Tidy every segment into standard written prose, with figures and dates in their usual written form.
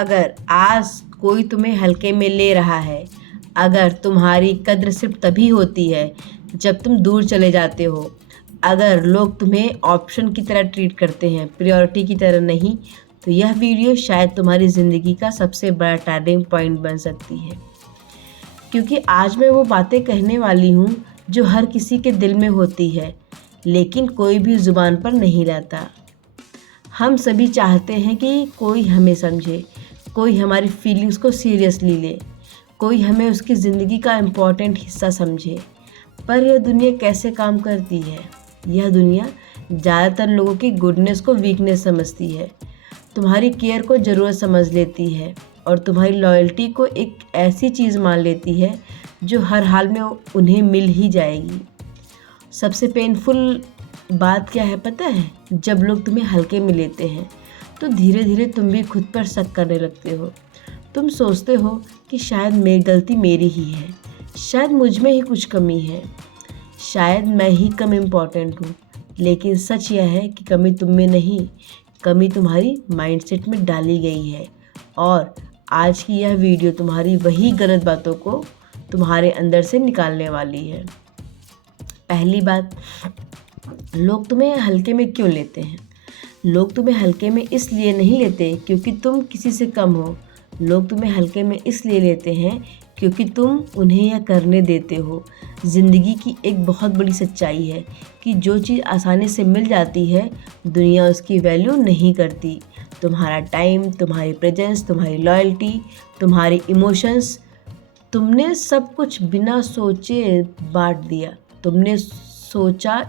अगर आज कोई तुम्हें हल्के में ले रहा है, अगर तुम्हारी कद्र सिर्फ तभी होती है जब तुम दूर चले जाते हो, अगर लोग तुम्हें ऑप्शन की तरह ट्रीट करते हैं, प्रायोरिटी की तरह नहीं, तो यह वीडियो शायद तुम्हारी ज़िंदगी का सबसे बड़ा टर्निंग पॉइंट बन सकती है। क्योंकि आज मैं वो बातें कहने वाली हूँ जो हर किसी के दिल में होती है, लेकिन कोई भी ज़ुबान पर नहीं लाता। हम सभी चाहते हैं कि कोई हमें समझे, कोई हमारी फीलिंग्स को सीरियसली ले, कोई हमें उसकी ज़िंदगी का इम्पॉर्टेंट हिस्सा समझे। पर यह दुनिया कैसे काम करती है? यह दुनिया ज़्यादातर लोगों की गुडनेस को वीकनेस समझती है, तुम्हारी केयर को ज़रूरत समझ लेती है और तुम्हारी लॉयल्टी को एक ऐसी चीज़ मान लेती है जो हर हाल में उन्हें मिल ही जाएगी। सबसे पेनफुल बात क्या है पता है? जब लोग तुम्हें हल्के में लेते हैं तो धीरे धीरे तुम भी खुद पर शक करने लगते हो। तुम सोचते हो कि शायद गलती मेरी ही है, शायद मुझ में ही कुछ कमी है, शायद मैं ही कम इम्पॉर्टेंट हूँ। लेकिन सच यह है कि कमी तुम में नहीं, कमी तुम्हारी माइंडसेट में डाली गई है। और आज की यह वीडियो तुम्हारी वही गलत बातों को तुम्हारे अंदर से निकालने वाली है। पहली बात, लोग तुम्हें हल्के में क्यों लेते हैं? लोग तुम्हें हल्के में इसलिए नहीं लेते क्योंकि तुम किसी से कम हो। लोग तुम्हें हल्के में इसलिए लेते हैं क्योंकि तुम उन्हें यह करने देते हो। ज़िंदगी की एक बहुत बड़ी सच्चाई है कि जो चीज़ आसानी से मिल जाती है, दुनिया उसकी वैल्यू नहीं करती। तुम्हारा टाइम, तुम्हारी प्रेजेंस, तुम्हारी लॉयल्टी, तुम्हारी इमोशंस, तुमने सब कुछ बिना सोचे बांट दिया। तुमने सोचा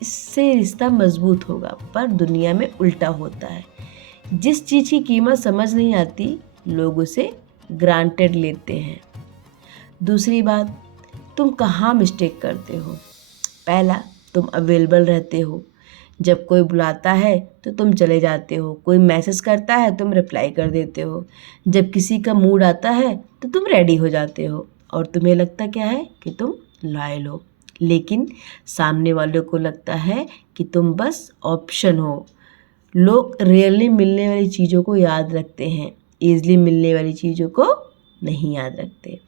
इससे रिश्ता मजबूत होगा, पर दुनिया में उल्टा होता है। जिस चीज़ की कीमत समझ नहीं आती, लोग उसे ग्रांटेड लेते हैं। दूसरी बात, तुम कहाँ मिस्टेक करते हो? पहला, तुम अवेलेबल रहते हो। जब कोई बुलाता है तो तुम चले जाते हो, कोई मैसेज करता है तुम रिप्लाई कर देते हो, जब किसी का मूड आता है तो तुम रेडी हो जाते हो और तुम्हें लगता क्या है कि तुम लॉयल हो। लेकिन सामने वालों को लगता है कि तुम बस ऑप्शन हो। लोग रेयरली मिलने वाली चीज़ों को याद रखते हैं, ईज़िली मिलने वाली चीज़ों को नहीं याद रखते।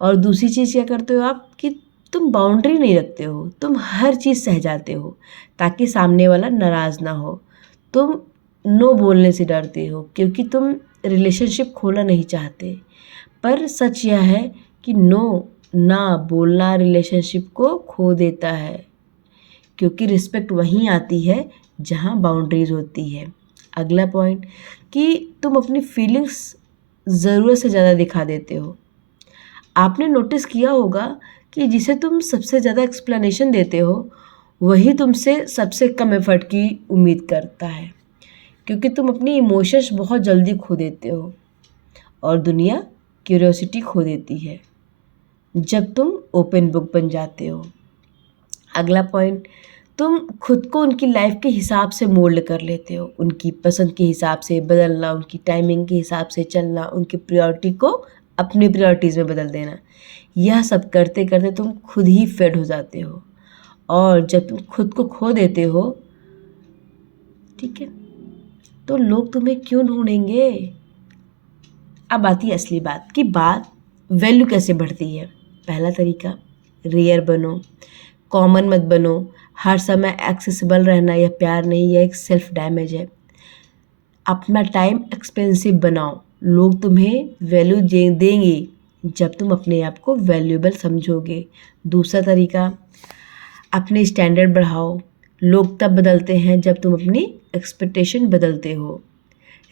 और दूसरी चीज़ क्या करते हो आप कि तुम बाउंड्री नहीं रखते हो। तुम हर चीज़ सह जाते हो ताकि सामने वाला नाराज़ ना हो। तुम नो बोलने से डरते हो क्योंकि तुम रिलेशनशिप खोना नहीं चाहते। पर सच यह है कि ना बोलना रिलेशनशिप को खो देता है, क्योंकि रिस्पेक्ट वहीं आती है जहाँ बाउंड्रीज होती है। अगला पॉइंट कि तुम अपनी फीलिंग्स ज़रूरत से ज़्यादा दिखा देते हो। आपने नोटिस किया होगा कि जिसे तुम सबसे ज़्यादा एक्सप्लेनेशन देते हो वही तुमसे सबसे कम एफर्ट की उम्मीद करता है, क्योंकि तुम अपनी इमोशंस बहुत जल्दी खो देते हो और दुनिया क्यूरियोसिटी खो देती है जब तुम ओपन बुक बन जाते हो। अगला पॉइंट, तुम खुद को उनकी लाइफ के हिसाब से मोल्ड कर लेते हो, उनकी पसंद के हिसाब से बदलना, उनकी टाइमिंग के हिसाब से चलना, उनकी प्रायोरिटी को अपनी प्रायोरिटीज़ में बदल देना। यह सब करते करते तुम खुद ही फेड हो जाते हो और जब तुम खुद को खो देते हो, ठीक है, तो लोग तुम्हें क्यों ढूंढेंगे? अब आती है असली बात कि वैल्यू कैसे बढ़ती है। पहला तरीका, रेयर बनो, कॉमन मत बनो। हर समय एक्सेसिबल रहना यह प्यार नहीं, यह एक सेल्फ डैमेज है। अपना टाइम एक्सपेंसिव बनाओ। लोग तुम्हें वैल्यू देंगे जब तुम अपने आप को वैल्यूएबल समझोगे। दूसरा तरीका, अपने स्टैंडर्ड बढ़ाओ। लोग तब बदलते हैं जब तुम अपनी एक्सपेक्टेशन बदलते हो।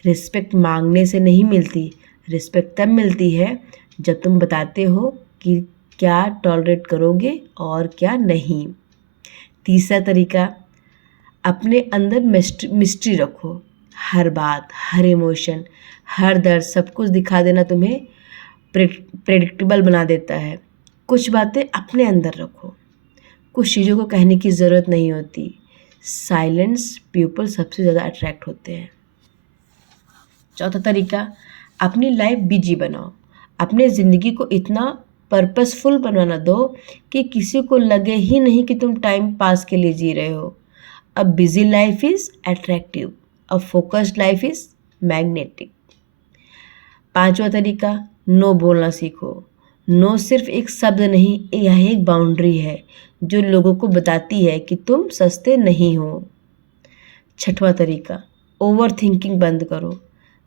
रिस्पेक्ट मांगने से नहीं मिलती, रिस्पेक्ट तब मिलती है जब तुम बताते हो कि क्या टॉलरेट करोगे और क्या नहीं। तीसरा तरीका, अपने अंदर मिस्ट्री रखो। हर बात, हर इमोशन, हर दर्द, सब कुछ दिखा देना तुम्हें प्रेडिक्टेबल बना देता है। कुछ बातें अपने अंदर रखो, कुछ चीज़ों को कहने की ज़रूरत नहीं होती। साइलेंस पीपल सबसे ज़्यादा अट्रैक्ट होते हैं। चौथा तरीका, अपनी लाइफ बिजी बनाओ। अपने ज़िंदगी को इतना पर्पसफुल बनाना दो कि किसी को लगे ही नहीं कि तुम टाइम पास के लिए जी रहे हो। A busy life is attractive, a focused life is magnetic. 5वां तरीका, नो बोलना सीखो। नो सिर्फ एक शब्द नहीं, यह एक बाउंड्री है जो लोगों को बताती है कि तुम सस्ते नहीं हो। 6वां तरीका, ओवर थिंकिंग बंद करो,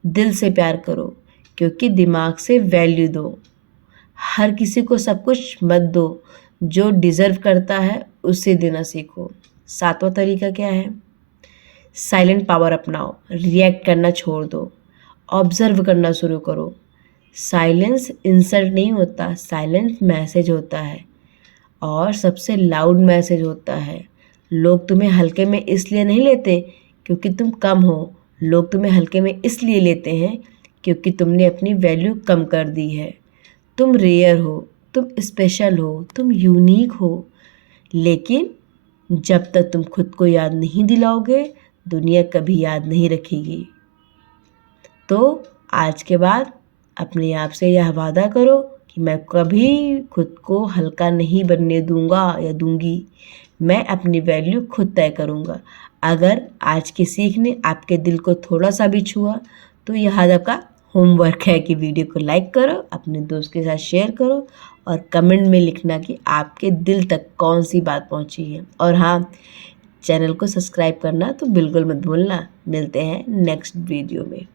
दिल से प्यार करो, क्योंकि दिमाग से वैल्यू दो। हर किसी को सब कुछ मत दो, जो डिज़र्व करता है उसे देना सीखो। 7वां तरीका क्या है, साइलेंट पावर अपनाओ, रिएक्ट करना छोड़ दो, ऑब्जर्व करना शुरू करो। साइलेंस इंसल्ट नहीं होता, साइलेंस मैसेज होता है और सबसे लाउड मैसेज होता है। लोग तुम्हें हल्के में इसलिए नहीं लेते क्योंकि तुम कम हो, लोग तुम्हें हल्के में इसलिए लेते हैं क्योंकि तुमने अपनी वैल्यू कम कर दी है। तुम रेयर हो, तुम स्पेशल हो, तुम यूनिक हो, लेकिन जब तक तुम खुद को याद नहीं दिलाओगे, दुनिया कभी याद नहीं रखेगी। तो आज के बाद अपने आप से यह वादा करो कि मैं कभी खुद को हल्का नहीं बनने दूंगा या दूंगी। मैं अपनी वैल्यू खुद तय करूंगा। अगर आज की सीख ने आपके दिल को थोड़ा सा भी छुआ तो यह आज आपका होमवर्क है कि वीडियो को लाइक करो, अपने दोस्त के साथ शेयर करो और कमेंट में लिखना कि आपके दिल तक कौन सी बात पहुंची है। और हाँ, चैनल को सब्सक्राइब करना तो बिल्कुल मत भूलना। मिलते हैं नेक्स्ट वीडियो में।